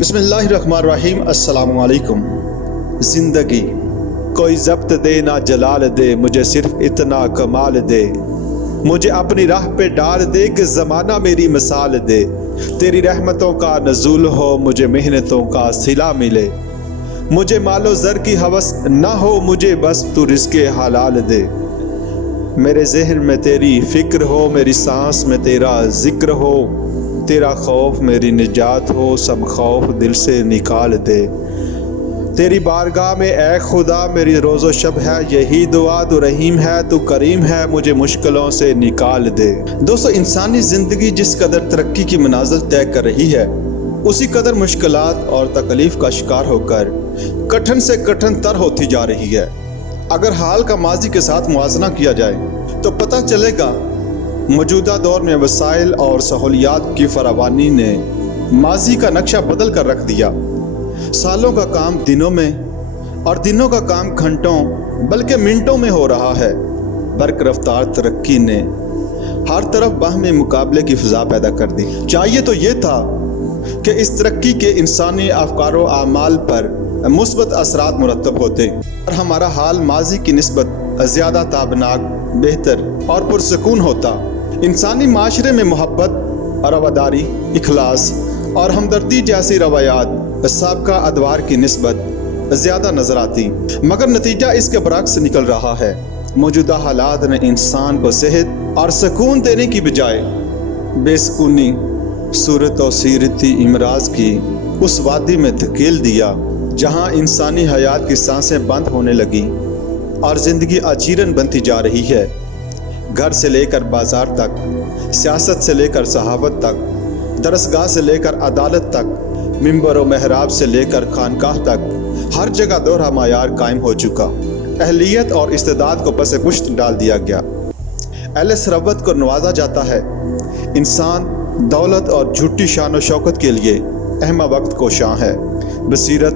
بسم اللہ الرحمن الرحیم۔ السلام علیکم۔ زندگی کوئی ضبط دے نہ جلال دے، مجھے صرف اتنا کمال دے، مجھے اپنی راہ پہ ڈال دے کہ زمانہ میری مثال دے، تیری رحمتوں کا نزول ہو، مجھے محنتوں کا صلہ ملے، مجھے مال و زر کی ہوس نہ ہو، مجھے بس تو رزق حلال دے، میرے ذہن میں تیری فکر ہو، میری سانس میں تیرا ذکر ہو، تیرا خوف میری نجات ہو، سب خوف دل سے نکال دے، تیری بارگاہ میں اے خدا میری روز و شب ہے یہی دعا، تو رحیم ہے تو کریم ہے، مجھے مشکلوں سے نکال دے۔ دوستو، انسانی زندگی جس قدر ترقی کی منازل طے کر رہی ہے، اسی قدر مشکلات اور تکلیف کا شکار ہو کر کٹھن سے کٹھن تر ہوتی جا رہی ہے۔ اگر حال کا ماضی کے ساتھ موازنہ کیا جائے تو پتہ چلے گا موجودہ دور میں وسائل اور سہولیات کی فراوانی نے ماضی کا نقشہ بدل کر رکھ دیا۔ سالوں کا کام دنوں میں اور دنوں کا کام گھنٹوں بلکہ منٹوں میں ہو رہا ہے۔ برق رفتار ترقی نے ہر طرف باہمی مقابلے کی فضا پیدا کر دی۔ چاہیے تو یہ تھا کہ اس ترقی کے انسانی افکار و اعمال پر مثبت اثرات مرتب ہوتے اور ہمارا حال ماضی کی نسبت زیادہ تابناک، بہتر اور پرسکون ہوتا۔ انسانی معاشرے میں محبت، رواداری، اخلاص اور ہمدردی جیسی روایات سابقہ ادوار کی نسبت زیادہ نظر آتی، مگر نتیجہ اس کے برعکس نکل رہا ہے۔ موجودہ حالات نے انسان کو صحت اور سکون دینے کی بجائے بے سکونی، صورت و سیرتی امراض کی اس وادی میں دھکیل دیا جہاں انسانی حیات کی سانسیں بند ہونے لگیں اور زندگی اچیرن بنتی جا رہی ہے۔ گھر سے لے کر بازار تک، سیاست سے لے کر صحافت تک، درسگاہ سے لے کر عدالت تک، ممبر و محراب سے لے کر خانقاہ تک، ہر جگہ دوہرا معیار قائم ہو چکا۔ اہلیت اور استعداد کو پس پشت ڈال دیا گیا۔ اہل ثروت کو نوازا جاتا ہے۔ انسان دولت اور جھوٹی شان و شوکت کے لیے اہم وقت کوشاں ہے۔ بصیرت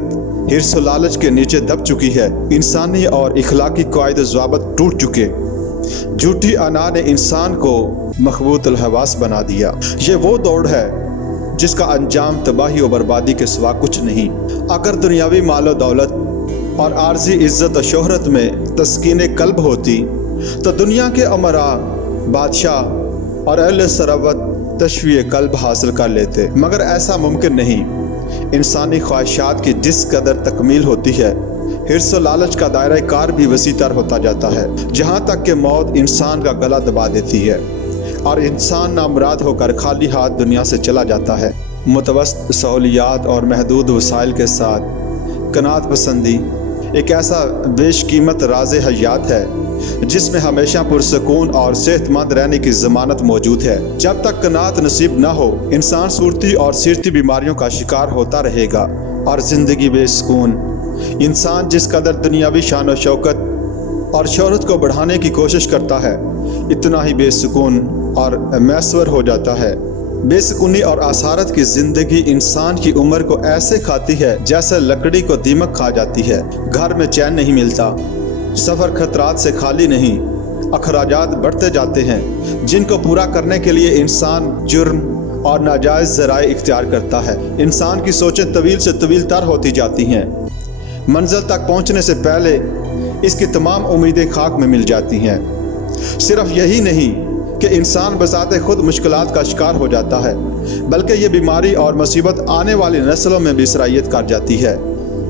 حرص و لالچ کے نیچے دب چکی ہے۔ انسانی اور اخلاقی قواعد و ضوابط ٹوٹ چکے۔ جھوٹی انا نے انسان کو مخبوط الحواس بنا دیا۔ یہ وہ دوڑ ہے جس کا انجام تباہی و بربادی کے سوا کچھ نہیں۔ اگر دنیاوی مال و دولت اور عارضی عزت و شہرت میں تسکین قلب ہوتی تو دنیا کے امراء، بادشاہ اور اہل ثروت تشویع قلب حاصل کر لیتے، مگر ایسا ممکن نہیں۔ انسانی خواہشات کی جس قدر تکمیل ہوتی ہے، حرص و لالچ کا دائرہ کار بھی وسیع تر ہوتا جاتا ہے، جہاں تک کہ موت انسان کا گلا دبا دیتی ہے اور انسان نامراد ہو کر خالی ہاتھ دنیا سے چلا جاتا ہے۔ متوسط سہولیات اور محدود وسائل کے ساتھ قناعت پسندی ایک ایسا بیش قیمت راز حیات ہے جس میں ہمیشہ پرسکون اور صحت مند رہنے کی ضمانت موجود ہے۔ جب تک قناعت نصیب نہ ہو، انسان صورتی اور سیرتی بیماریوں کا شکار ہوتا رہے گا اور زندگی بے سکون۔ انسان جس قدر دنیاوی شان و شوکت اور شہرت کو بڑھانے کی کوشش کرتا ہے، اتنا ہی بے سکون اور میسور ہو جاتا ہے۔ بے سکونی اور اسارت کی زندگی انسان کی عمر کو ایسے کھاتی ہے جیسے لکڑی کو دیمک کھا جاتی ہے۔ گھر میں چین نہیں ملتا، سفر خطرات سے خالی نہیں، اخراجات بڑھتے جاتے ہیں جن کو پورا کرنے کے لیے انسان جرم اور ناجائز ذرائع اختیار کرتا ہے۔ انسان کی سوچیں طویل سے طویل تر ہوتی جاتی ہیں۔ منزل تک پہنچنے سے پہلے اس کی تمام امیدیں خاک میں مل جاتی ہیں۔ صرف یہی نہیں کہ انسان بذات خود مشکلات کا شکار ہو جاتا ہے، بلکہ یہ بیماری اور مصیبت آنے والی نسلوں میں بھی سرایت کر جاتی ہے۔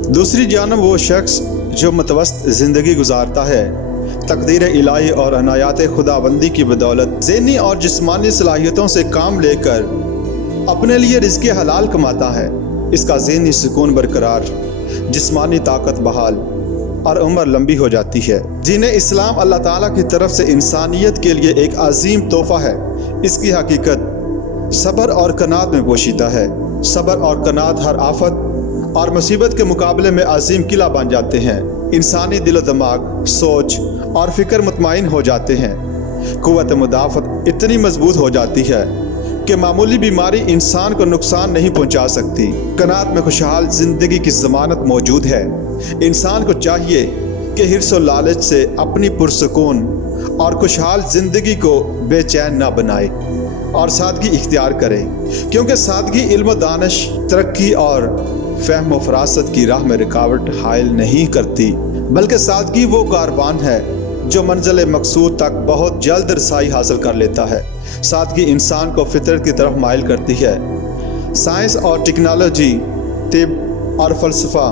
دوسری جانب وہ شخص جو متوسط زندگی گزارتا ہے، تقدیر الہی اور عنایات خداوندی کی بدولت ذہنی اور جسمانی صلاحیتوں سے کام لے کر اپنے لیے رزق حلال کماتا ہے، اس کا ذہنی سکون برقرار، جسمانی طاقت بحال اور عمر لمبی ہو جاتی ہے۔ دین اسلام اللہ تعالیٰ کی طرف سے انسانیت کے لیے ایک عظیم تحفہ ہے۔ اس کی حقیقت صبر اور قناعت میں پوشیدہ ہے۔ صبر اور قناعت ہر آفت اور مصیبت کے مقابلے میں عظیم قلعہ بن جاتے ہیں۔ انسانی دل و دماغ، سوچ اور فکر مطمئن ہو جاتے ہیں۔ قوت مدافعت اتنی مضبوط ہو جاتی ہے کہ معمولی بیماری انسان کو نقصان نہیں پہنچا سکتی۔ قناعت میں خوشحال زندگی کی ضمانت موجود ہے۔ انسان کو چاہیے کہ حرص و لالچ سے اپنی پرسکون اور خوشحال زندگی کو بے چین نہ بنائے۔ اور سادگی اختیار کرے، کیونکہ سادگی علم و دانش، ترقی اور فہم و فراست کی راہ میں رکاوٹ حائل نہیں کرتی، بلکہ سادگی وہ کاروان ہے جو منزل مقصود تک بہت جلد رسائی حاصل کر لیتا ہے۔ سادگی انسان کو فطرت کی طرف مائل کرتی ہے۔ سائنس اور ٹیکنالوجی، طب اور فلسفہ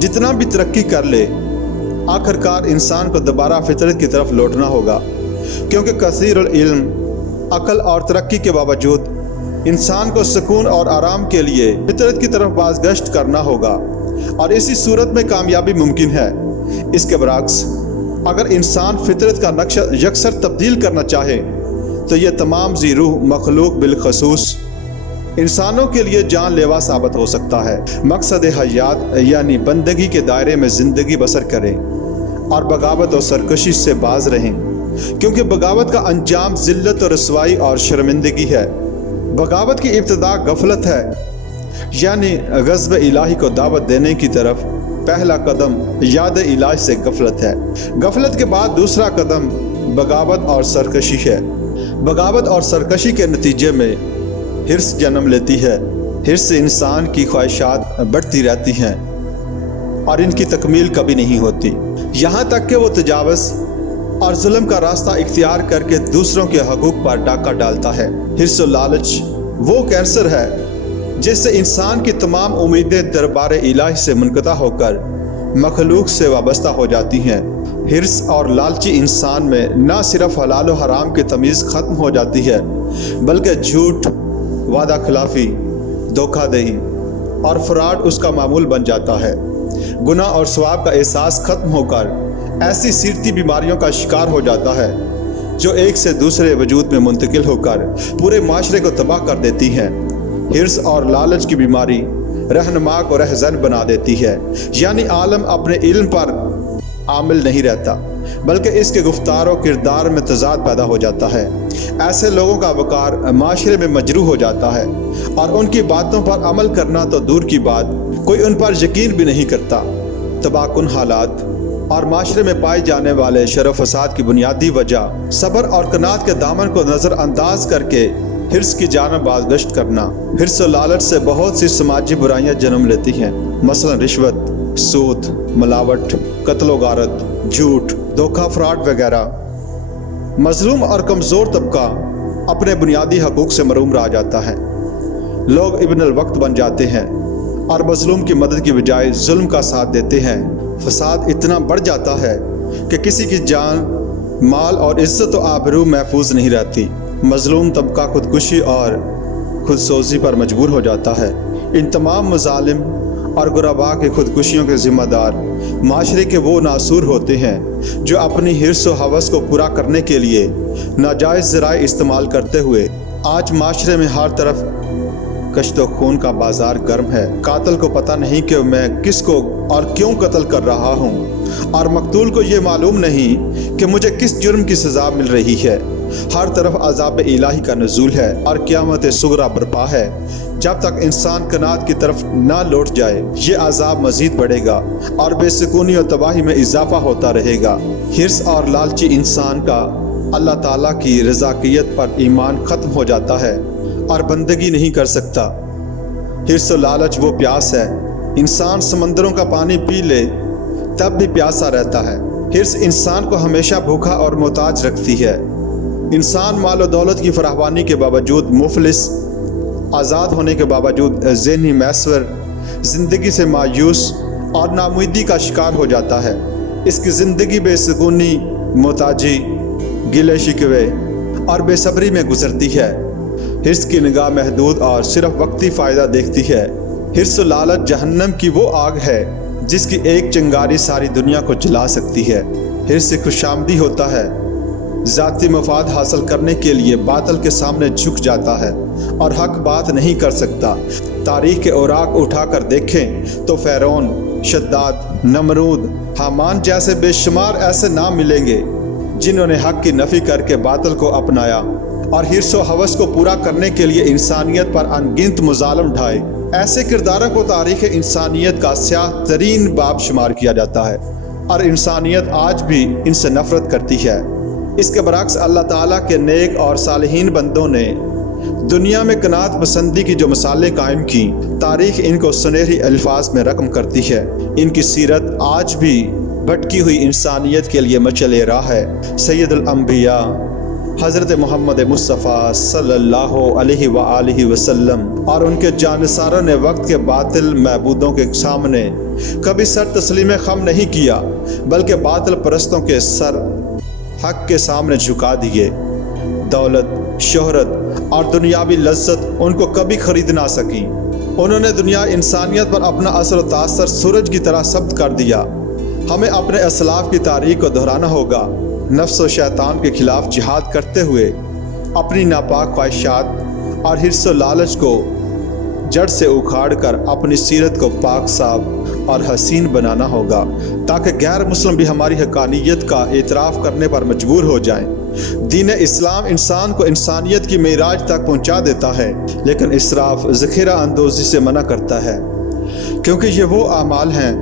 جتنا بھی ترقی کر لے، آخرکار انسان کو دوبارہ فطرت کی طرف لوٹنا ہوگا، کیونکہ کثیر العلم، عقل اور ترقی کے باوجود انسان کو سکون اور آرام کے لیے فطرت کی طرف بازگشت کرنا ہوگا، اور اسی صورت میں کامیابی ممکن ہے۔ اس کے برعکس اگر انسان فطرت کا نقشہ یکسر تبدیل کرنا چاہے تو یہ تمام ذی روح مخلوق بالخصوص انسانوں کے لیے جان لیوا ثابت ہو سکتا ہے۔ مقصد حیات یعنی بندگی کے دائرے میں زندگی بسر کریں اور بغاوت اور سرکشی سے باز رہیں، کیونکہ بغاوت کا انجام ذلت اور رسوائی اور شرمندگی ہے۔ بغاوت کی ابتدا غفلت ہے، یعنی غضب الہی کو دعوت دینے کی طرف پہلا قدم یاد الہی سے غفلت ہے۔ غفلت کے بعد دوسرا قدم بغاوت اور سرکشی ہے۔ بغاوت اور سرکشی کے نتیجے میں حرص جنم لیتی ہے۔ حرص سے انسان کی خواہشات بڑھتی رہتی ہیں اور ان کی تکمیل کبھی نہیں ہوتی، یہاں تک کہ وہ تجاوز اور ظلم کا راستہ اختیار کر کے دوسروں کے حقوق پر ڈاکہ ڈالتا ہے۔ حرص و لالچ وہ کینسر ہے جس سے انسان کی تمام امیدیں دربار الہی سے منقطع ہو کر مخلوق سے وابستہ ہو جاتی ہیں۔ حرص اور لالچی انسان میں نہ صرف حلال و حرام کی تمیز ختم ہو جاتی ہے، بلکہ جھوٹ، وعدہ خلافی، دھوکہ دہی اور فراڈ اس کا معمول بن جاتا ہے۔ گناہ اور ثواب کا احساس ختم ہو کر ایسی سیرتی بیماریوں کا شکار ہو جاتا ہے جو ایک سے دوسرے وجود میں منتقل ہو کر پورے معاشرے کو تباہ کر دیتی ہیں۔ حرص اور لالچ کی بیماری رہنما کو رہزن بنا دیتی ہے، یعنی عالم اپنے علم پر عامل نہیں رہتا، بلکہ اس کے گفتار و کردار میں تضاد پیدا ہو جاتا ہے۔ ایسے لوگوں کا وقار معاشرے میں مجروح ہو جاتا ہے اور ان کی باتوں پر عمل کرنا تو دور کی بات، کوئی ان پر یقین بھی نہیں کرتا۔ تباہ کن حالات اور معاشرے میں پائے جانے والے شر و فساد کی بنیادی وجہ صبر اور قناعت کے دامن کو نظر انداز کر کے حرص کی جانب بازگشت کرنا۔ حرص و لالچ سے بہت سی سماجی برائیاں جنم لیتی ہیں، مثلا رشوت، سود، ملاوٹ، قتل و غارت، جھوٹ، دھوکہ، فراڈ وغیرہ۔ مظلوم اور کمزور طبقہ اپنے بنیادی حقوق سے محروم رہ جاتا ہے۔ لوگ ابن الوقت بن جاتے ہیں اور مظلوم کی مدد کی بجائے ظلم کا ساتھ دیتے ہیں۔ فساد اتنا بڑھ جاتا ہے کہ کسی کی جان، مال اور عزت و آبرو محفوظ نہیں رہتی۔ مظلوم طبقہ خودکشی اور خودسوزی پر مجبور ہو جاتا ہے۔ ان تمام مظالم اور غرباء کی خودکشیوں کے ذمہ دار معاشرے کے وہ ناسور ہوتے ہیں جو اپنی حرص و ہوس کو پورا کرنے کے لیے ناجائز ذرائع استعمال کرتے ہوئے آج معاشرے میں ہر طرف کشت و خون کا بازار گرم ہے۔ قاتل کو پتہ نہیں کہ میں کس کو اور کیوں قتل کر رہا ہوں، اور مقتول کو یہ معلوم نہیں کہ مجھے کس جرم کی سزا مل رہی ہے۔ ہر طرف عذاب الہی کا نزول ہے اور قیامت صغریٰ برپا ہے۔ جب تک انسان قناعت کی طرف نہ لوٹ جائے، یہ عذاب مزید بڑھے گا اور بے سکونی و تباہی میں اضافہ ہوتا رہے گا۔ حرص اور لالچی انسان کا اللہ تعالیٰ کی رضاکیت پر ایمان ختم ہو جاتا ہے اور بندگی نہیں کر سکتا۔ حرص و لالچ وہ پیاس ہے، انسان سمندروں کا پانی پی لے تب بھی پیاسا رہتا ہے۔ حرص انسان کو ہمیشہ بھوکا اور محتاج رکھتی ہے۔ انسان مال و دولت کی فراوانی کے باوجود مفلس، آزاد ہونے کے باوجود ذہنی محصور، زندگی سے مایوس اور ناامیدی کا شکار ہو جاتا ہے۔ اس کی زندگی بے سکونی، محتاجی، گلے شکوے اور بے صبری میں گزرتی ہے۔ حرص کی نگاہ محدود اور صرف وقتی فائدہ دیکھتی ہے۔ حرص و لالچ جہنم کی وہ آگ ہے جس کی ایک چنگاری ساری دنیا کو جلا سکتی ہے۔ حرص سے خوشامدی ہوتا ہے، ذاتی مفاد حاصل کرنے کے لیے باطل کے سامنے جھک جاتا ہے اور حق بات نہیں کر سکتا۔ تاریخ کے اوراق اٹھا کر دیکھیں تو فرعون، شداد، نمرود، حامان جیسے بے شمار ایسے نام ملیں گے جنہوں نے حق کی نفی کر کے باطل کو اپنایا اور حرص و ہوس کو پورا کرنے کے لیے انسانیت پر انگنت مظالم ڈھائے۔ ایسے کرداروں کو تاریخ انسانیت کا سیاہ ترین باب شمار کیا جاتا ہے اور انسانیت آج بھی ان سے نفرت کرتی ہے۔ اس کے برعکس اللہ تعالیٰ کے نیک اور صالحین بندوں نے دنیا میں قناعت پسندی کی جو مثالیں قائم کی، تاریخ ان کو سنہری الفاظ میں رقم کرتی ہے۔ ان کی سیرت آج بھی بھٹکی ہوئی انسانیت کے لیے مشعل راہ ہے۔ سید الانبیاء حضرت محمد مصطفیٰ صلی اللہ علیہ وآلہ وسلم اور ان کے جانثاروں نے وقت کے باطل معبودوں کے سامنے کبھی سر تسلیم خم نہیں کیا، بلکہ باطل پرستوں کے سر حق کے سامنے جھکا دیے۔ دولت، شہرت اور دنیاوی لذت ان کو کبھی خرید نہ سکی۔ انہوں نے دنیا انسانیت پر اپنا اثر و تاثر سورج کی طرح ثبت کر دیا۔ ہمیں اپنے اسلاف کی تاریخ کو دہرانا ہوگا، نفس و شیطان کے خلاف جہاد کرتے ہوئے اپنی ناپاک خواہشات اور حرص و لالچ کو جڑ سے اکھاڑ کر اپنی سیرت کو پاک صاف اور حسین بنانا ہوگا، تاکہ غیر مسلم بھی ہماری حقانیت کا اعتراف کرنے پر مجبور ہو جائیں۔ دین اسلام انسان کو انسانیت کی معراج تک پہنچا دیتا ہے، لیکن اسراف، ذخیرہ اندوزی سے منع کرتا ہے، کیونکہ یہ وہ اعمال ہیں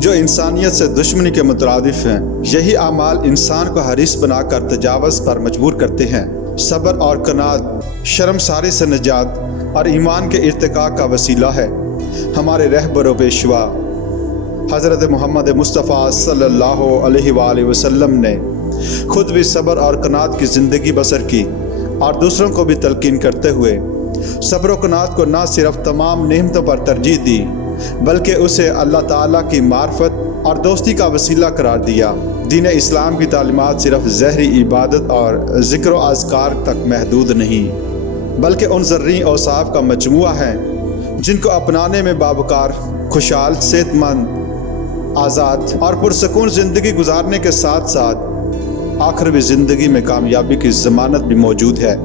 جو انسانیت سے دشمنی کے مترادف ہیں۔ یہی اعمال انسان کو حریص بنا کر تجاوز پر مجبور کرتے ہیں۔ صبر اور قناعت شرمساری سے نجات اور ایمان کے ارتقاء کا وسیلہ ہے۔ ہمارے رہبر و پیشوا حضرت محمد مصطفیٰ صلی اللہ علیہ وآلہ وسلم نے خود بھی صبر اور قناعت کی زندگی بسر کی اور دوسروں کو بھی تلقین کرتے ہوئے صبر و قناعت کو نہ صرف تمام نعمتوں پر ترجیح دی، بلکہ اسے اللہ تعالیٰ کی معرفت اور دوستی کا وسیلہ قرار دیا۔ دین اسلام کی تعلیمات صرف ظاہری عبادت اور ذکر و اذکار تک محدود نہیں، بلکہ ان ذرّی اوصاف کا مجموعہ ہے جن کو اپنانے میں باوقار، خوشحال، صحت مند، آزاد اور پرسکون زندگی گزارنے کے ساتھ ساتھ آخروی زندگی میں کامیابی کی ضمانت بھی موجود ہے۔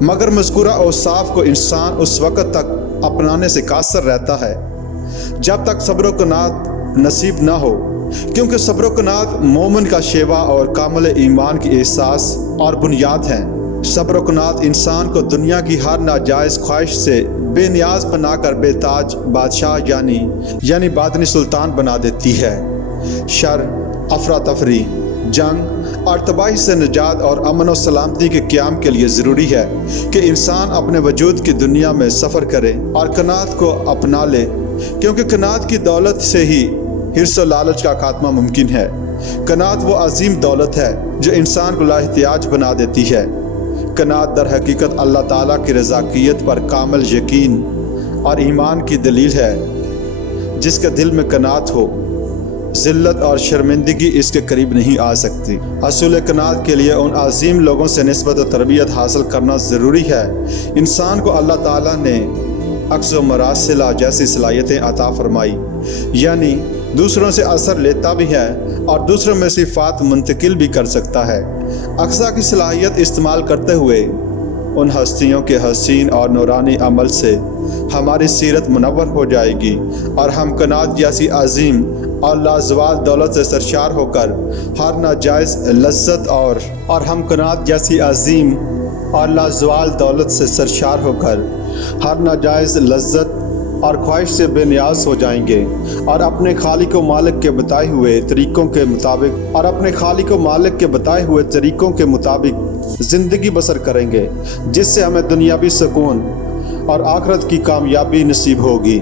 مگر مذکورہ اوصاف کو انسان اس وقت تک اپنانے سے قاصر رہتا ہے جب تک صبر و قناعت نصیب نہ ہو، کیونکہ صبر و قناعت مومن کا شیوا اور کامل ایمان کی احساس اور بنیاد ہیں۔ صبر و قناعت انسان کو دنیا کی ہر ناجائز خواہش سے بے نیاز بنا کر بے تاج بادشاہ یعنی باطنی سلطان بنا دیتی ہے۔ شر، افراتفری، جنگ اور تباہی سے نجات اور امن و سلامتی کے قیام کے لیے ضروری ہے کہ انسان اپنے وجود کی دنیا میں سفر کرے اور قناعت کو اپنا لے، کیونکہ قناعت کی دولت سے ہی حرص و لالچ کا خاتمہ ممکن ہے۔ قناعت وہ عظیم دولت ہے جو انسان کو لااحتیاج بنا دیتی ہے۔ قناعت در حقیقت اللہ تعالیٰ کی رضاکیت پر کامل یقین اور ایمان کی دلیل ہے۔ جس کے دل میں قناعت ہو، ذلت اور شرمندگی اس کے قریب نہیں آ سکتی۔ حصول قناعت کے لیے ان عظیم لوگوں سے نسبت و تربیت حاصل کرنا ضروری ہے۔ انسان کو اللہ تعالیٰ نے عکس و مراسلہ جیسی صلاحیتیں عطا فرمائی، یعنی دوسروں سے اثر لیتا بھی ہے اور دوسروں میں صفات منتقل بھی کر سکتا ہے۔ اقصا کی صلاحیت استعمال کرتے ہوئے ان ہستیوں کے حسین اور نورانی عمل سے ہماری سیرت منور ہو جائے گی اور ہم قناعت جیسی عظیم اور لازوال دولت سے سرشار ہو کر ہر ناجائز لذت اور ہم قناعت جیسی عظیم اور لازوال دولت سے سرشار ہو کر ہر ناجائز لذت اور خواہش سے بے نیاز ہو جائیں گے اور اپنے خالق و مالک کے بتائے ہوئے طریقوں کے مطابق زندگی بسر کریں گے، جس سے ہمیں دنیاوی سکون اور آخرت کی کامیابی نصیب ہوگی۔